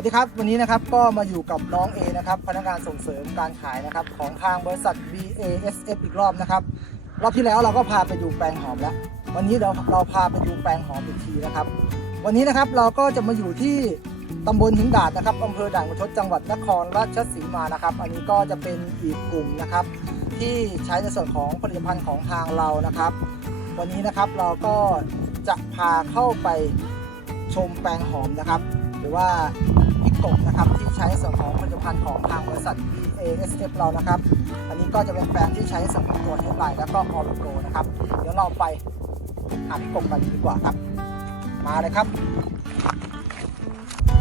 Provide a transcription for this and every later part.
วัสดีครับ วันนี้นะครับก็มาอยู่กับน้องเอนะครับพนักงานส่งเสริมการขายนะครับของทางบริษัท BASF อีกรอบนะครับรอบที่แล้วเราก็พาไปดูแปลงหอมแล้ว วันนี้เดี๋ยวเราพาไปดูแปลงหอมอีกทีนะครับ วันนี้นะครับเราก็จะมาอยู่ที่ตำบลหินดาดนะครับอำเภอด่านขุนทดจังหวัดนครราชสีมานะครับ อันนี้ก็จะเป็นอีกกลุ่มนะครับ ที่ใช้ในส่วนของผลิตภัณฑ์ของทางเรานะครับ วันนี้นะครับเราก็จะพาเข้าไปชมแปลงหอมนะครับ หรือว่า กบนะครับ ที่ใช้ส่วนของผลิตภัณฑ์ของทางบริษัท BASF เรานะครับ อันนี้ก็จะเป็นแปลงที่ใช้ส่วนของตัวเฮดไลน์แล้วก็ออร์โกนะครับ เดี๋ยวเราไปหาพี่กบกันดีกว่าครับ มาเลยครับ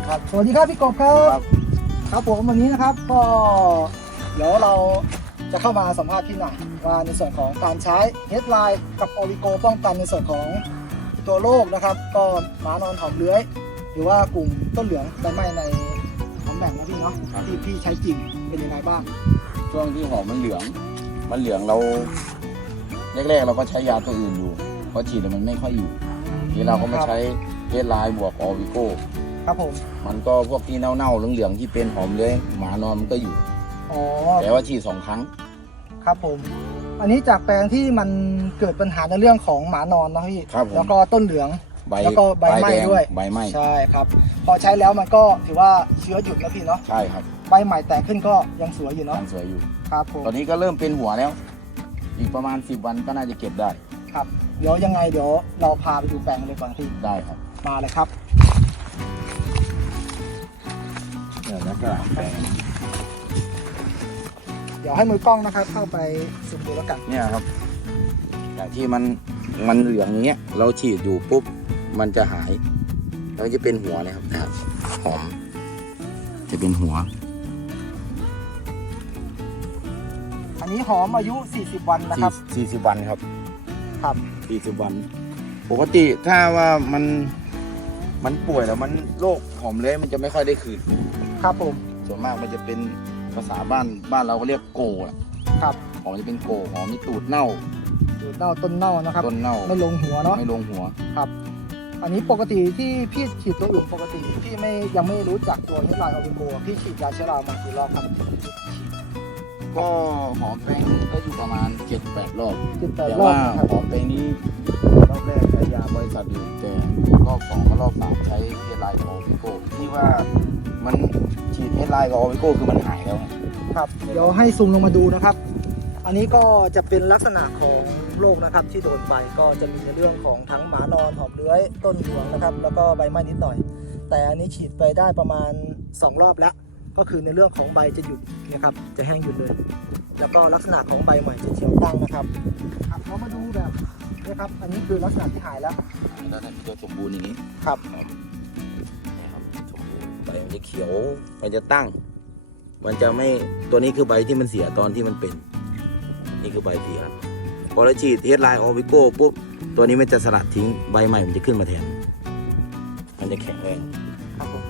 ครับสวัสดีครับพี่กบครับครับผมวันนี้นะครับก็เดี๋ยวเราจะเข้ามาสัมภาษณ์พี่หน่อยว่าในส่วนของการใช้เฮดไลน์กับออริโกป้องกันในส่วนของตัวโรคนะครับ ก็หมานอนหอมเลื้อยห รือว่ากลุ่มต้นเหลืองใบไม้ในหอมแบ่งนะพี่เนาะที่พี่ใช้จริงเป็นยังไงบ้างช่วงที่หอมมันเหลือง มันเหลืองเราแรกๆเราก็ใช้ยาตัวอื่นอยู่เพราะฉีดแล้วมันไม่ค่อยอยู่ทีเราก็มาใช้เอสไลน์บวกออวิโก้ครับผมมันก็พวกที่เน่าๆเหลืองๆที่เป็นหอมเลยหมานอนมันก็อยู่อ๋อแต่ว่าฉีดสองครั้ง ครับผม อันนี้จากแปลงที่มันเกิดปัญหาในเรื่องของหมานอนเนาะพี่ครับผมแล้วก็ต้นเหลือง ใบแล้วก็ใบไหม้แงด้วยใบไหม้ใช่ครับ พอใช้แล้วมันก็ถือว่าเชื้อหยุดนะพี่เนาะใช่ครับใบใหม่แตกขึ้นก็ยังสวยอยู่เนาะยังสวยอยู่ครับผมตอนนี้ก็เริ่มเป็นหัวแล้ว อีกประมาณ 10 วันก็น่าจะเก็บได้ครับเดี๋ยวยังไงเดี๋ยวเราพาไปดูแปลงกันเลยก่อนพี่ได้ครับมาเลยครับเนี่ยลักษณะแปลงเดี๋ยวให้มือกล้องนะครับ เข้าไปสูมดูแล้วกันเนี่ยครับจากที่มันมันเหลืองอย่างเงี้ยเราฉีดอยู่ปุ๊บ มันจะหาย แล้วจะเป็นหัวเลยครับนะครับหอม จะเป็นหัว อันนี้หอมอายุ 40 วันนะครับ สี่สิบวันครับครับ สี่สิบวัน ปกติถ้าว่ามันมันป่วยแล้วมันโรคหอมเลยมันจะไม่ค่อยได้คืน ครับผม ส่วนมากมันจะเป็นภาษาบ้านบ้านเราก็เรียกโกอะครับหอมจะเป็นโกหอมมีตูดเน่าดูเน่าต้นเน่านะครับ ต้นเน่าไม่ลงหัวเนาะไม่ลงหัว ครับ อันนี้ปกติที่พี่ฉีดตัวอื่นปกติพี่ไม่ยังไม่รู้จักตัวฮิตไลน์ออริโกพี่ฉีดยาเชื้อรามากี่รอบครับก็หอมแปลงก็อยู่ประมาณเจ็ดแปดรอบจิตแปดแต่รอบว่านะครับ หอมแปลงนี้รอบแรกใช้ยาบริษัทอื่นแต่รอบสองกับรอบสามใช้เฮดไลน์กับออวิโก้ที่ว่ามันฉีดเฮดไลน์กับออวิโก้คือมันหายแล้วไง ครับเดี๋ยวให้ซูมลงมาดูนะครับ อันนี้ก็จะเป็นลักษณะของ โรคนะครับที่โดนใบก็จะมีในเรื่องของทั้งหมานอนหอมเลื้อยต้นเหลืองนะครับ แล้วก็ใบไหม้นิดหน่อย แต่อันนี้ฉีดไปได้ประมาณ 2 รอบแล้ว ก็คือในเรื่องของใบจะหยุดนะครับจะแห้งหยุดเลย แล้วก็ลักษณะของใบใหม่จะเขียวตั้งนะครับครับเรามาดูแบบนะครับอันนี้คือลักษณะที่หายแล้วแล้วถ้าตัวสมบูรณ์อย่างนี้ครับเนี่ยครับสมบูรณ์ใบมันจะเขียวมันจะตั้ง มันจะไม่ตัวนี้คือใบที่มันเสียตอนที่มันเป็น นี่คือใบเสียพ อเราฉีดเฮดไลน์ออวิโก้ปุ๊บตัวนี้มันจะสลัดทิ้งใบใหม่มันจะขึ้นมาแทน มันจะแข็งแรงครับผม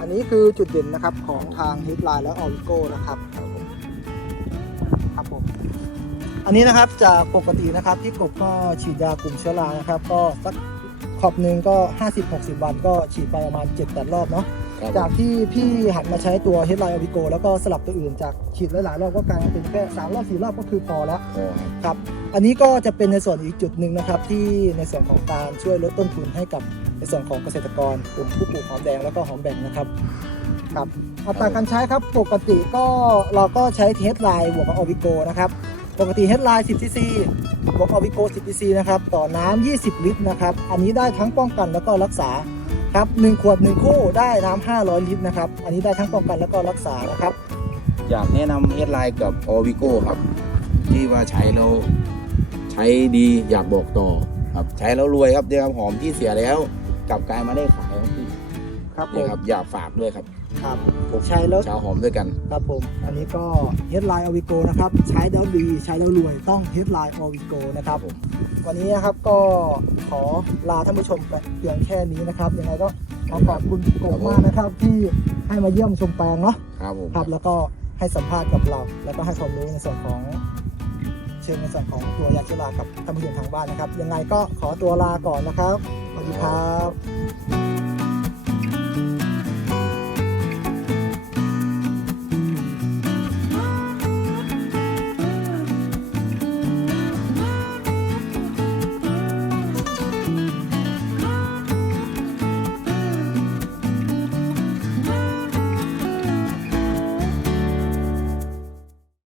อันนี้คือจุดเด่นนะครับของทางฮิตไลน์และออริโก้นะครับครับผมอันนี้นะครับจากปกตินะครับที่กบก็ฉีดยากลุ่มเชื้อรานะครับ ก็สักขอบหนึ่งก็ 50-60 วันก็ฉีดไปประมาณ 7-8 รอบเนาะ ครับจากที่พี่หันมาใช้ตัวเฮดไลน์ออริโกแล้วก็สลับตัวอื่นจากฉีดหลายๆรอบก็กลายมาเป็นแค่3รอบ4รอบก็คือพอแล้วพอครับครับอันนี้ก็จะเป็นในส่วนอีกจุดหนึ่งนะครับ ที่ในส่วนของการช่วยลดต้นทุนให้กับในส่วนของเกษตรกรกลุ่มผู้ปลูกหอมแดงแล้วก็หอมแบ่งนะครับครับอัตราการใช้ครับปกติก็เราก็ใช้เฮดไลน์บวกกับออวิโกนะครับปกติเฮดไลน์10ซีซีบวกออวิโก10ซีซีนะครับต่อน้ำ20 ลิตรนะครับอันนี้ได้ทั้งป้องกันแล้วก็รักษา ครับหนึ่งขวดหนึ่งคู่ได้น้ำ500 ลิตรนะครับ อันนี้ได้ทั้งป้องกันแล้วก็รักษานะครับ อยากแนะนำเฮดไลน์กับออวิโก้ครับ ที่ว่าใช้แล้วใช้ดีอยากบอกต่อครับใช้แล้วรวยครับเดี๋ยวครับหอมที่เสียแล้ว กลับกลายมาได้ขายครับพี่ครับผนี่มครับอยากฝากด้วยครับ ครับใช้แล้ว ชาวหอมด้วยกันครับผม อันนี้ก็ Headline o v i g o นะครับ ใช้แล้วดี ใช้แล้วรวย ต้อง Headline o v i g o นะครับผม วันนี้นะครับก็ขอลาท่านผู้ชมไปเพียงแค่นี้นะครับ ยังไงก็ขอขอบคุณโกมากนะครับ ที่ให้มาเยี่ยมชมแปลงเนาะ ครับผม ครับ แล้วก็ให้สัมภาษณ์กับเรา แล้วก็ให้ความรู้ในส่วนของเชิงในส่วนของตัวยาเชื้อรากับท่านผู้ชมทางบ้านนะครับ ยังไงก็ขอตัวลาก่อนนะครับ สวัสดีครับ